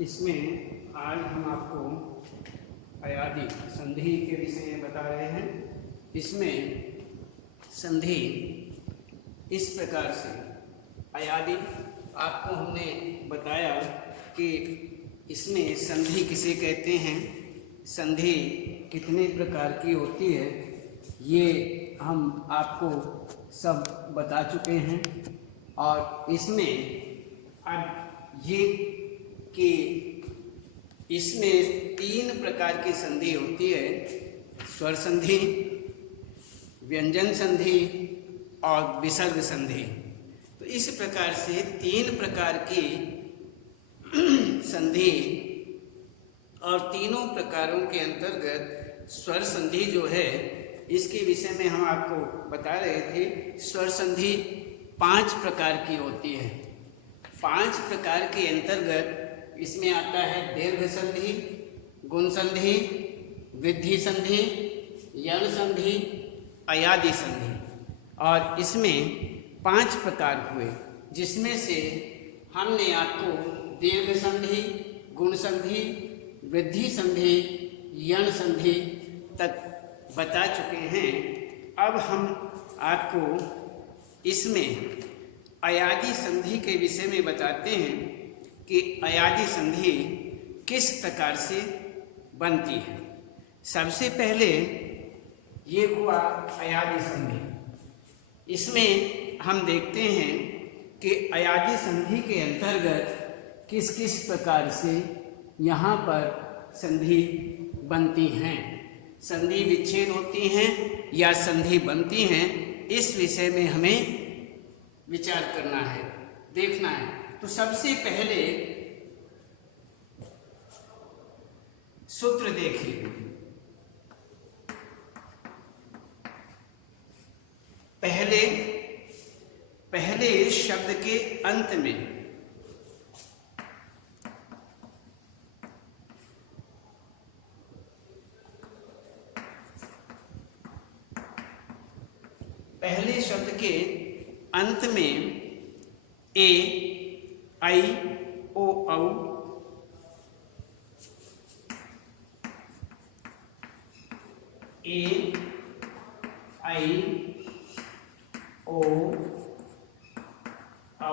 इसमें आज हम आपको अयादी संधि के विषय में बता रहे हैं। इसमें संधि इस प्रकार से अयादी आपको हमने बताया कि इसमें संधि किसे कहते हैं, संधि कितने प्रकार की होती है, ये हम आपको सब बता चुके हैं। और इसमें अब ये कि इसमें 3 प्रकार की संधि होती है, स्वर संधि, व्यंजन संधि और विसर्ग संधि। तो इस प्रकार से 3 प्रकार की संधि और तीनों प्रकारों के अंतर्गत स्वर संधि जो है इसके विषय में हम आपको बता रहे थे। स्वर संधि 5 प्रकार की होती है। 5 प्रकार के अंतर्गत इसमें आता है दीर्घ संधि, गुण संधि, वृद्धि संधि, यण संधि, अयादी संधि। और इसमें 5 प्रकार हुए, जिसमें से हमने आपको दीर्घ संधि, गुण संधि, वृद्धि संधि, यण संधि तक बता चुके हैं। अब हम आपको इसमें अयादी संधि के विषय में बताते हैं कि अयादी संधि किस प्रकार से बनती है। सबसे पहले ये हुआ अयादी संधि। इसमें हम देखते हैं कि अयादी संधि के अंतर्गत किस किस प्रकार से यहाँ पर संधि बनती हैं, संधि विच्छेद होती हैं या संधि बनती हैं, इस विषय में हमें विचार करना है, देखना है। तो सबसे पहले सूत्र देखिए। पहले शब्द के अंत में अंत में ए, आई, ओ, औ, ए, आई, ओ, औ,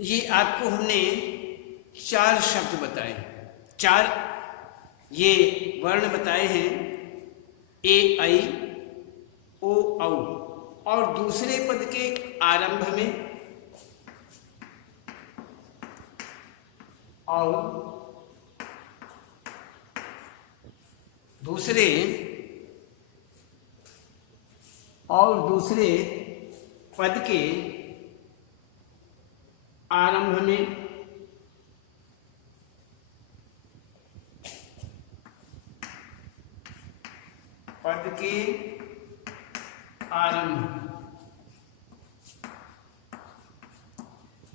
ये आपको हमने 4 शब्द बताए, 4 ये वर्ण बताए हैं, ए, आई, ओ, औ। और दूसरे पद के आरंभ में और दूसरे पद के आरंभ में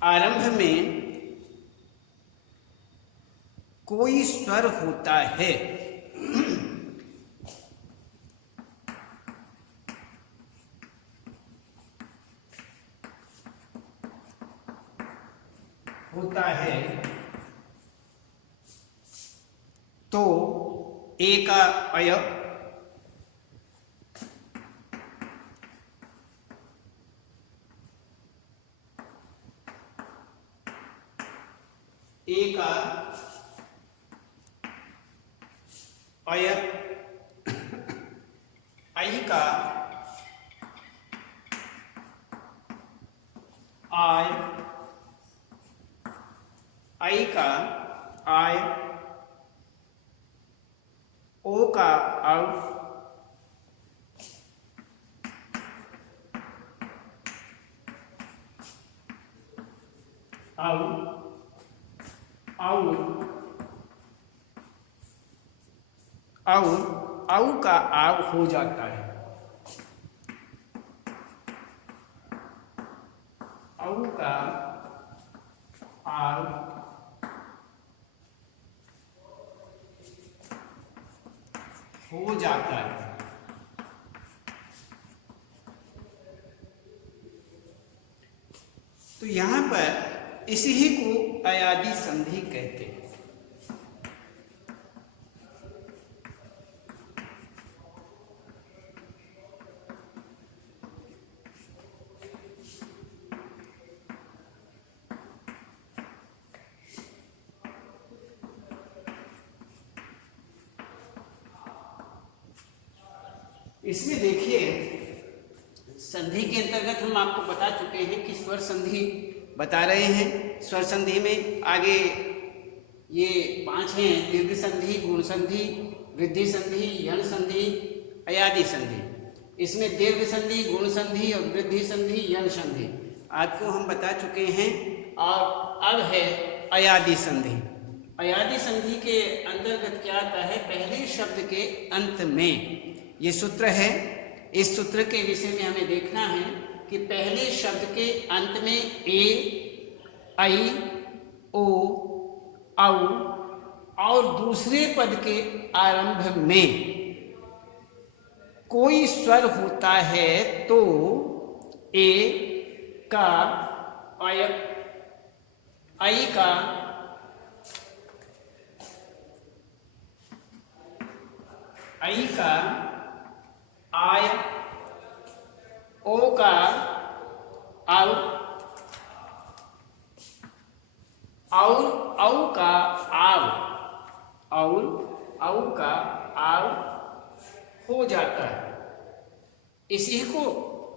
आरंभ में कोई स्वर होता है। तो ए का अय, ए का अय, आई का आय, आई का आय, ओ का औ, औ का आव हो जाता है। औ का आव हो जाता है। तो यहाँ पर इसी ही को अयादि संधि कहते हैं। इसमें देखिए, संधि के अंतर्गत हम आपको बता चुके हैं कि स्वर संधि बता रहे हैं। स्वर संधि में आगे ये 5 हैं: दीर्घ संधि, गुण संधि, वृद्धि संधि, यण संधि, अयादि संधि। इसमें दीर्घ संधि, गुण संधि और वृद्धि संधि, यण संधि आपको हम बता चुके हैं। और अब है अयादि संधि। अयादि संधि के अंतर्गत क्या आता है? पहले शब्द के अंत में ये सूत्र है। इस सूत्र के विषय में हमें देखना है कि पहले शब्द के अंत में ए, आई, ओ, औ और दूसरे पद के आरंभ में कोई स्वर होता है तो ए का, आई का, आई का, आय, ओ का, औ, और औ का आव, और औ का आव हो जाता है। इसी को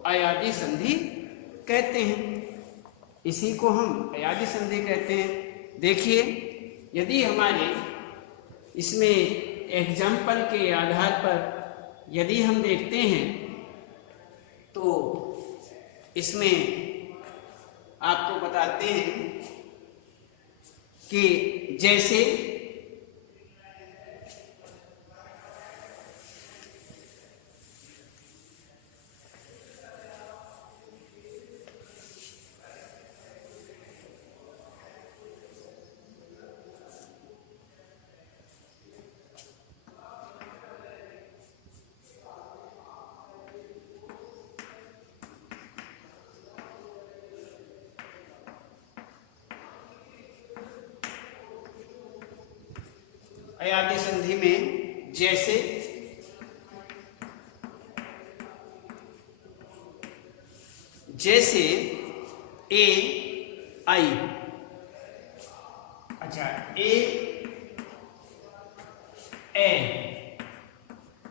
अयादि संधि कहते हैं। इसी को हम अयादि संधि कहते हैं। देखिए, यदि हमारे इसमें एग्जाम्पल के आधार पर यदि हम देखते हैं तो इसमें आपको बताते हैं कि जैसे अयादि संधि में जैसे जैसे ए, आई। अच्छा, ए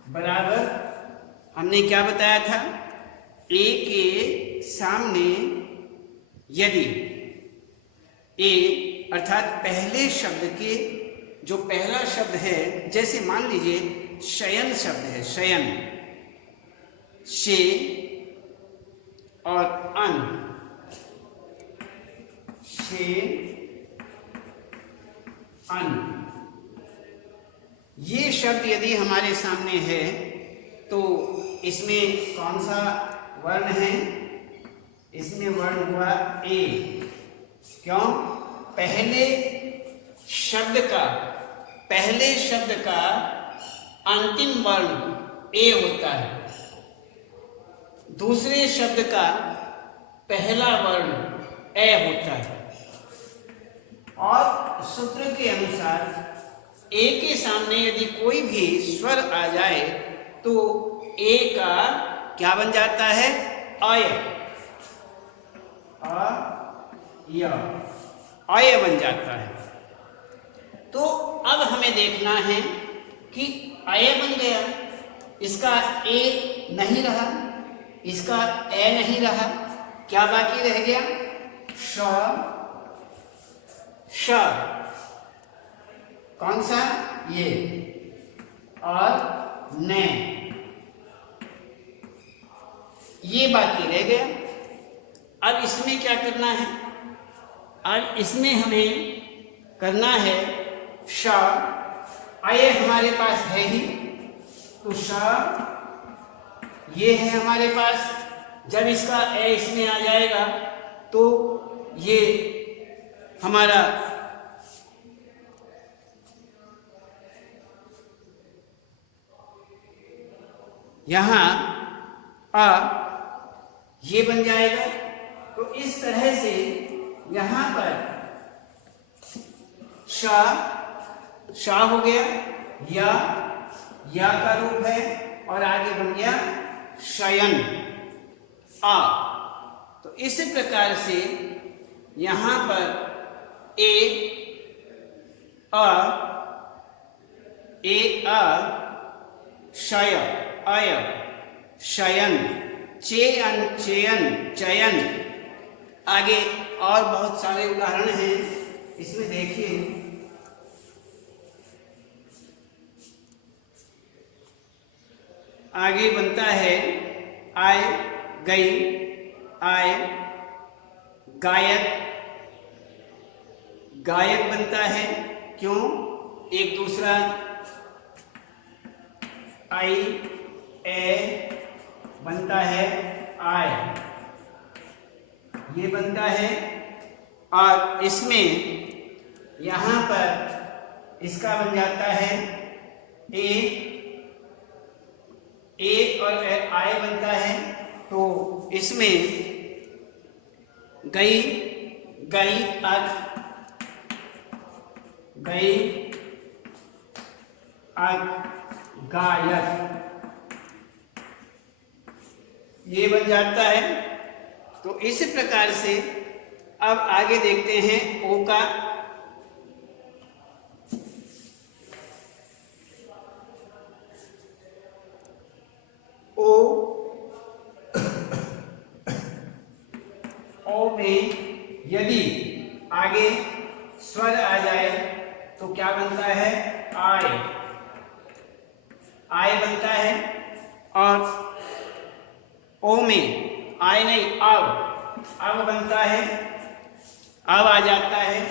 बराबर हमने क्या बताया था? ए के सामने यदि ए अर्थात पहले शब्द के जो पहला शब्द है, जैसे मान लीजिए शयन शब्द है, शयन, शे और अन, शे, अन, ये शब्द यदि हमारे सामने है तो इसमें कौन सा वर्ण है? इसमें वर्ण हुआ ए। क्यों? पहले शब्द का अंतिम वर्ण ए होता है, दूसरे शब्द का पहला वर्ण ए होता है। और सूत्र के अनुसार ए के सामने यदि कोई भी स्वर आ जाए तो ए का क्या बन जाता है? अय, अय बन जाता है। तो अब हमें देखना है कि अय बन गया, इसका ए नहीं रहा, इसका ए नहीं रहा, क्या बाकी रह गया? श, श, कौन सा? ये, और ने, ये बाकी रह गया। अब इसमें क्या करना है? अब इसमें हमें करना है श, अय हमारे पास है ही, तो श ये है हमारे पास। जब इसका ए इसमें आ जाएगा तो ये हमारा यहां अ ये बन जाएगा। तो इस तरह से यहाँ पर शा हो गया, या का रूप है और आगे बन गया शयन आ। तो इस प्रकार से यहाँ पर शय अय शयन चेयन चयन। आगे और बहुत सारे उदाहरण हैं, इसमें देखिए आगे बनता है आय गई, आय गायक, गायक बनता है। क्यों? एक दूसरा आई ए बनता है आय, ये बनता है। और इसमें यहाँ पर इसका बन जाता है ए और आय बनता है। तो इसमें गई गायक, ये बन जाता है। तो इस प्रकार से अब आगे देखते हैं ओ का। ओ में यदि आगे स्वर आ जाए तो क्या बनता है? आय बनता है। और ओ में आय नहीं अब बनता है, अब आ जाता है।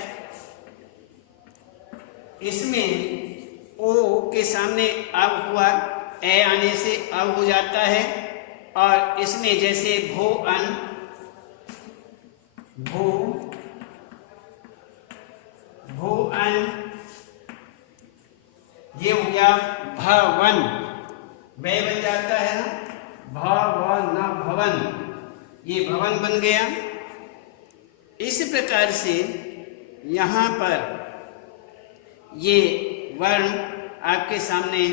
इसमें ओ के सामने अब हुआ, ए आने से अब हो जाता है। और इसमें जैसे भो अन ये हो गया भवन, वे बन जाता है ना, भवन, ये भवन बन गया। इस प्रकार से यहाँ पर ये वर्ण आपके सामने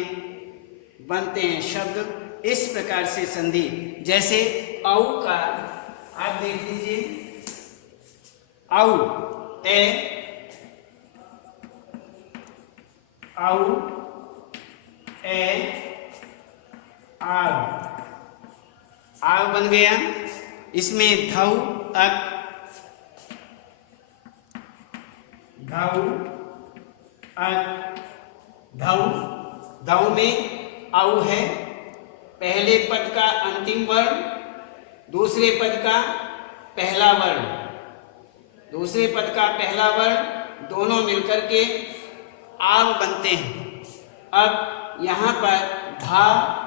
बनते हैं शब्द इस प्रकार से संधि। जैसे औ का आप देख लीजिए, औ आव बन गया। इसमें धौ धौ में औ है, पहले पद का अंतिम वर्ण, दूसरे पद का पहला वर्ण, दूसरे पद का पहला वर्ण दोनों मिलकर के आव बनते हैं। अब यहाँ पर धावक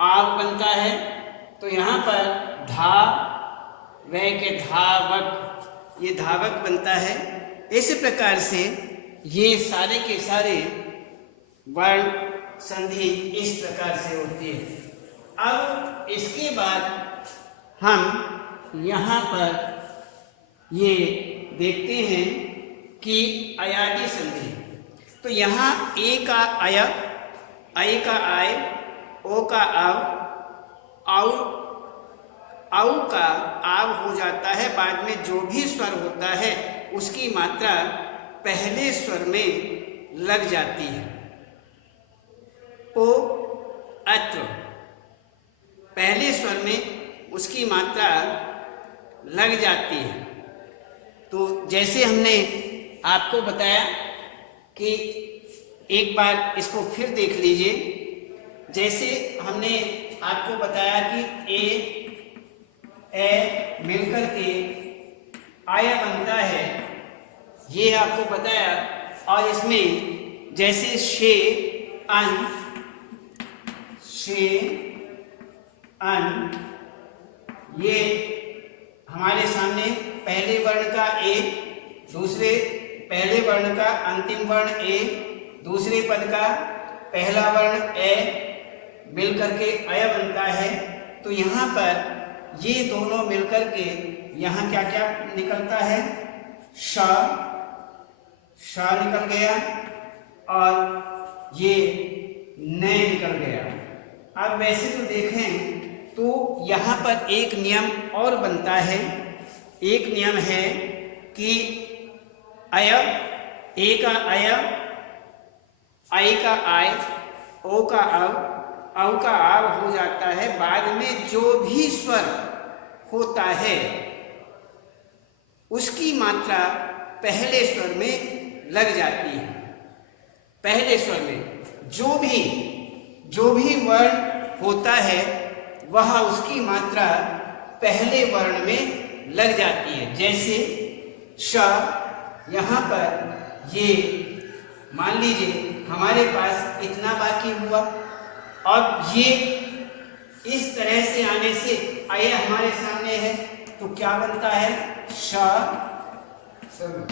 आव बनता है। तो यहाँ पर के धावक, ये धावक बनता है। इस प्रकार से ये सारे के सारे वर्ण संधि इस प्रकार से होती है। अब इसके बाद हम यहाँ पर ये देखते हैं कि अयादी संधि। तो यहाँ ए का अय, ऐ का आय, ओ का आव, औ का आव हो जाता है। बाद में जो भी स्वर होता है उसकी मात्रा पहले स्वर में लग जाती है। ओ अत्र, पहले स्वर में उसकी मात्रा लग जाती है। तो जैसे हमने आपको बताया कि एक बार इसको फिर देख लीजिए। जैसे हमने आपको बताया कि ए मिलकर के आय बनता है, ये आपको बताया। और इसमें जैसे शे अन, ये हमारे सामने पहले वर्ण का ए, दूसरे पहले वर्ण का अंतिम वर्ण ए, दूसरे पद का पहला वर्ण ए मिलकर के अय बनता है। तो यहाँ पर ये दोनों मिलकर के यहाँ क्या क्या निकलता है, श निकल गया और ये न निकल गया। अब वैसे तो देखें तो यहाँ पर एक नियम और बनता है। एक नियम है कि अय, ए का अय, आई का आय, ओ का औ का आव हो जाता है। बाद में जो भी स्वर होता है उसकी मात्रा पहले स्वर में लग जाती है। पहले स्वर में जो भी वर्ण होता है वह उसकी मात्रा पहले वर्ण में लग जाती है। जैसे श, यहाँ पर ये मान लीजिए हमारे पास इतना बाकी हुआ और ये इस तरह से आने से अय हमारे सामने है तो क्या बनता है, श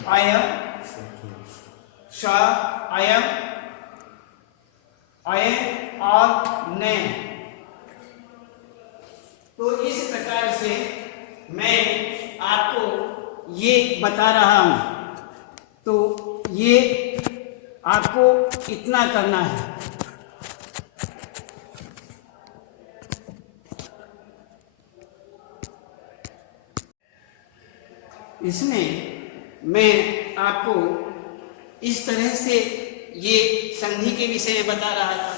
अय, श अय, अय और न। तो इस प्रकार से मैं आपको ये बता रहा हूं। तो ये आपको इतना करना है। इसमें मैं आपको इस तरह से ये संधि के विषय में बता रहा था।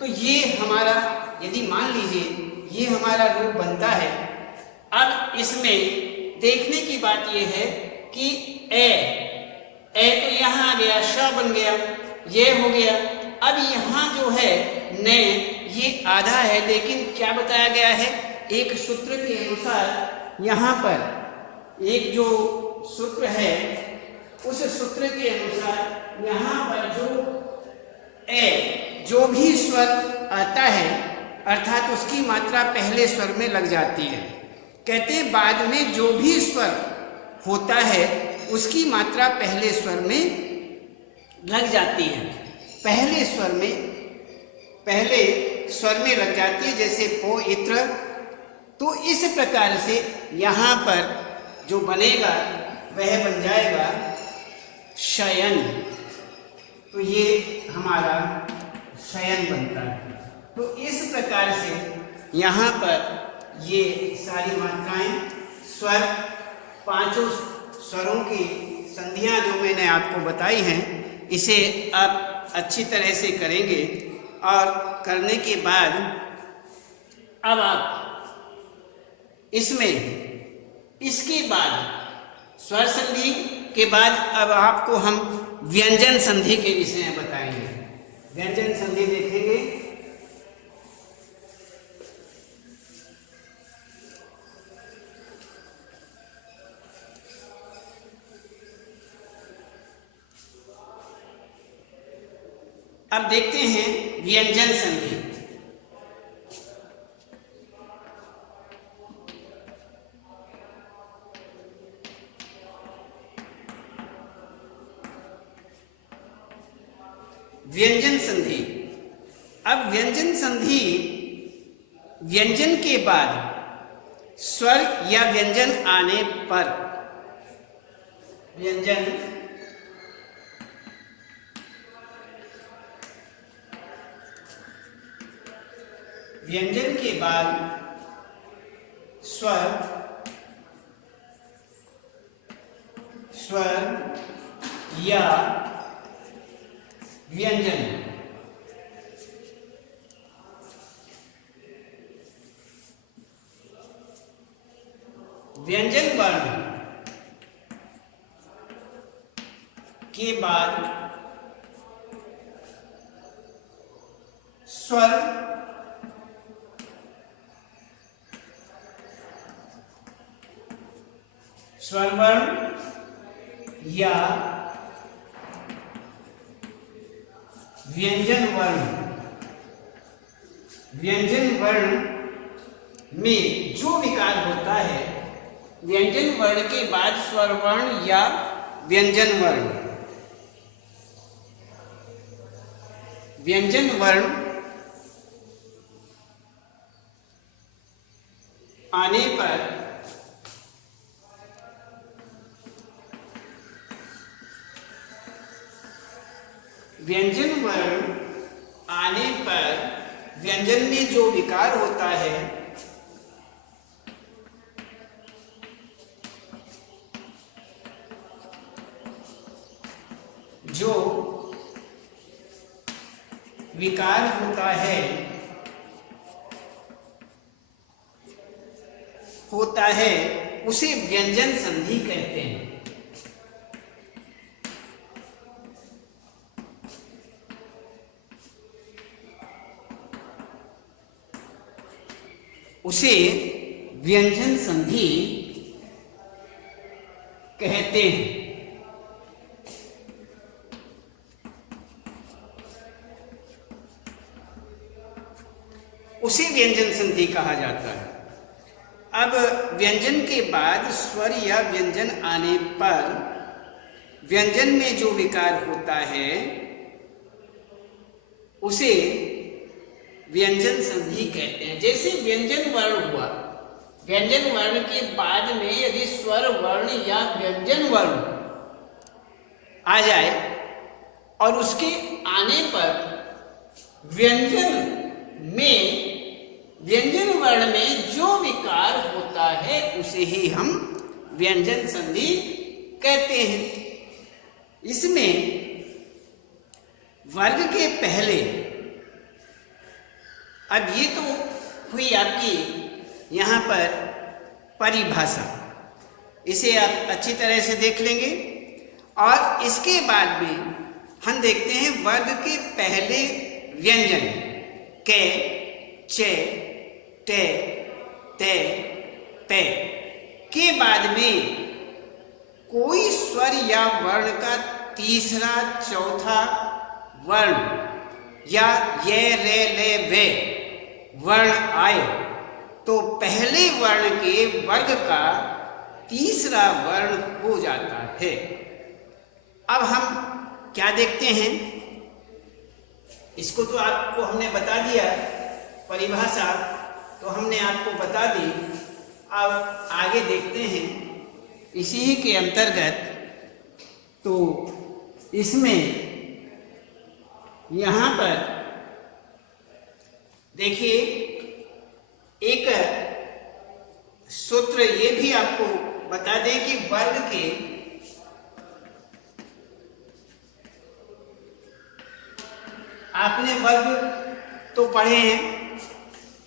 तो ये हमारा, यदि मान लीजिए ये हमारा रूप बनता है। अब इसमें देखने की बात यह है कि ए तो यहाँ आ गया, श बन गया, ये हो गया। अब यहाँ जो है न, ये आधा है, लेकिन क्या बताया गया है, एक सूत्र के अनुसार यहाँ पर एक जो सूत्र है उस सूत्र के अनुसार यहाँ पर जो भी स्वर आता है अर्थात उसकी मात्रा पहले स्वर में लग जाती है। कहते हैं बाद में जो भी स्वर होता है उसकी मात्रा पहले स्वर में लग जाती है। पहले स्वर में लग जाती है, जैसे पो, इत्र। तो इस प्रकार से यहाँ पर जो बनेगा वह बन जाएगा शयन। तो ये हमारा शयन बनता है। तो इस प्रकार से यहाँ पर ये सारी मात्राएं, स्वर, पांचों स्वरों की संधियां जो मैंने आपको बताई हैं, इसे आप अच्छी तरह से करेंगे। और करने के बाद अब आप इसमें, इसके बाद स्वर संधि के बाद अब आपको हम व्यंजन संधि के विषय में बताएंगे। व्यंजन संधि देखेंगे। अब देखते हैं व्यंजन संधि। व्यंजन संधि। अब व्यंजन संधि, व्यंजन के बाद स्वर या व्यंजन आने पर, व्यंजन के बाद स्वर या व्यंजन, व्यंजन वर्ण के बाद स्वर वर्ण या व्यंजन वर्ण। व्यंजन वर्ण में जो विकार होता है, व्यंजन वर्ण के बाद स्वर वर्ण या व्यंजन वर्ण, व्यंजन वर्ण आने पर व्यंजन वर्ण आने पर व्यंजन में जो विकार होता है जो विकार होता है उसे व्यंजन संधि कहते हैं। उसे व्यंजन संधि कहते हैं। उसे व्यंजन संधि कहा जाता है। अब व्यंजन के बाद स्वर या व्यंजन आने पर व्यंजन में जो विकार होता है उसे व्यंजन संधि कहते हैं। जैसे व्यंजन वर्ण हुआ, व्यंजन वर्ण के बाद में यदि स्वर वर्ण या व्यंजन वर्ण आ जाए और उसके आने पर व्यंजन वर्ण में जो विकार होता है उसे ही हम व्यंजन संधि कहते हैं। इसमें वर्ग के पहले, अब ये तो हुई आपकी यहाँ पर परिभाषा, इसे आप अच्छी तरह से देख लेंगे। और इसके बाद में हम देखते हैं वर्ग के पहले व्यंजन के, चे, ते, ते, पे के बाद में कोई स्वर या वर्ण का तीसरा चौथा वर्ण या ये रे ले वे वर्ण आए तो पहले वर्ण के वर्ग का तीसरा वर्ण हो जाता है। अब हम क्या देखते हैं, इसको तो आपको हमने बता दिया, परिभाषा तो हमने आपको बता दी। अब आगे देखते हैं इसी के अंतर्गत, तो इसमें यहाँ पर देखिए एक सूत्र ये भी आपको बता दें कि वर्ग के आपने वर्ग तो पढ़े हैं,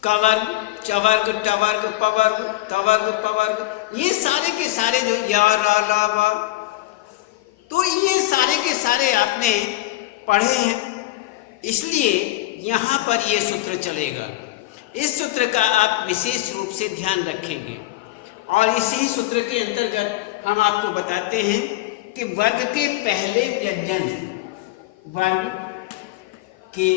कवर्ग, चवर्ग, टवर्ग, पवर्ग, तवर्ग, पवर्ग, ये सारे के सारे जो या रा ला वा, तो ये सारे के सारे आपने पढ़े हैं। इसलिए यहाँ पर ये सूत्र चलेगा। इस सूत्र का आप विशेष रूप से ध्यान रखेंगे और इसी सूत्र के अंतर्गत हम आपको बताते हैं कि वर्ग के पहले व्यंजन, वर्ग के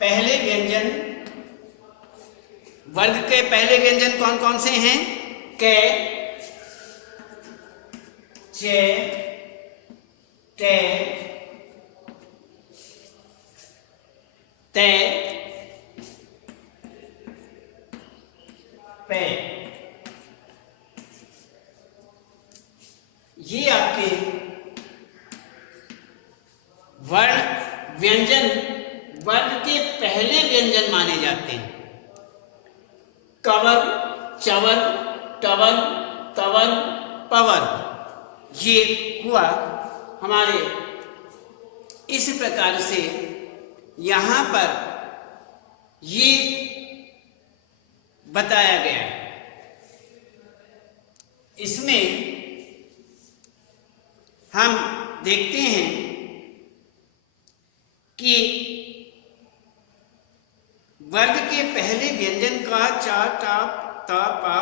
पहले व्यंजन, वर्ग के पहले व्यंजन कौन कौन से हैं? के, चे, ते, ते, पे, ये आपके वर्ण व्यंजन वर्ग के पहले व्यंजन माने जाते हैं। कवर्ग, चवर्ग, टवर्ग, तवर्ग, पवर्ग, ये हुआ हमारे। इस प्रकार से यहाँ पर ये बताया गया है। इसमें हम देखते हैं कि वर्ग के पहले व्यंजन का चा, टा, ता, पा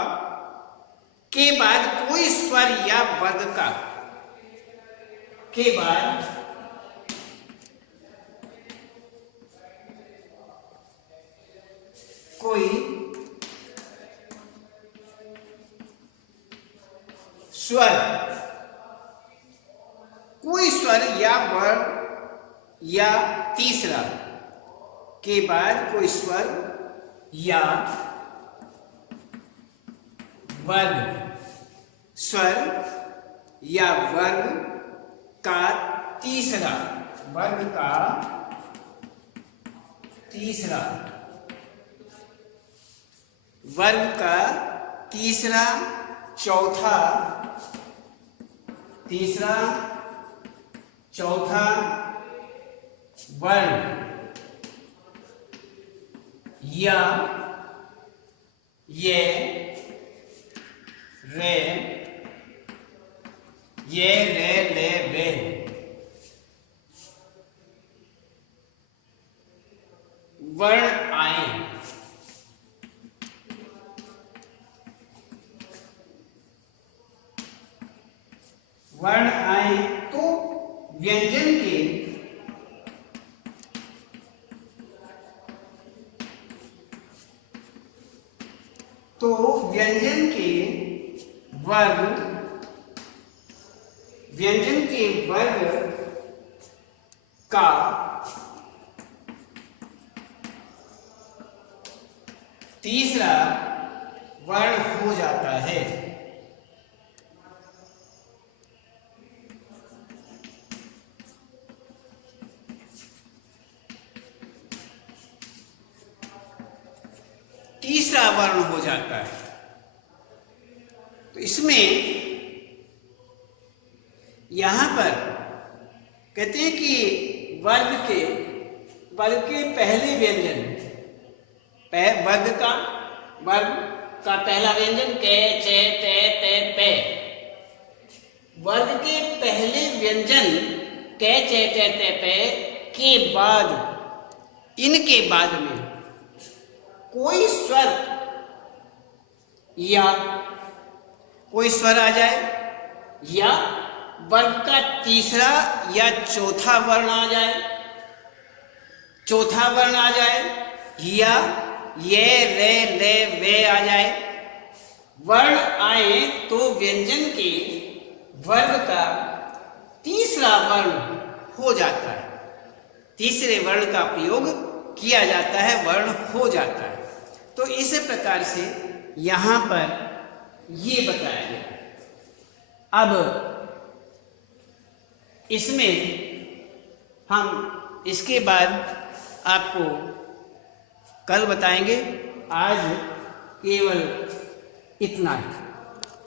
के बाद कोई स्वर या वर्ग का के बाद कोई स्वर, कोई स्वर या वर्ण या तीसरा के बाद कोई स्वर या वर्ग, स्वर या वर्ग का तीसरा, वर्ग का तीसरा, वर्ग का तीसरा, चौथा, तीसरा चौथा वर्ण या ये रे, ये रे ले वे, वर्ण आए, वर्ण आए तो व्यंजन के वर्ग, व्यंजन के वर्ग का तीसरा वर्ण हो जाता है। तीसरा वर्ण हो जाता है। तो इसमें यहां पर कहते हैं कि वर्ग के पहले व्यंजन, वर्ग का पहला व्यंजन के, चे, ते, ते, पे, वर्ग के पहले व्यंजन के, चे, ते, ते, पे के बाद, इनके बाद में कोई स्वर या कोई स्वर आ जाए या वर्ग का तीसरा या चौथा वर्ण आ जाए, चौथा वर्ण आ जाए या ये रे ले वे आ जाए, वर्ण आए तो व्यंजन के वर्ग का तीसरा वर्ण हो जाता है। तीसरे वर्ण का प्रयोग किया जाता है, वर्ण हो जाता है। तो इस प्रकार से यहां पर ये बताया गया। अब इसमें हम इसके बाद आपको कल बताएंगे। आज केवल इतना ही।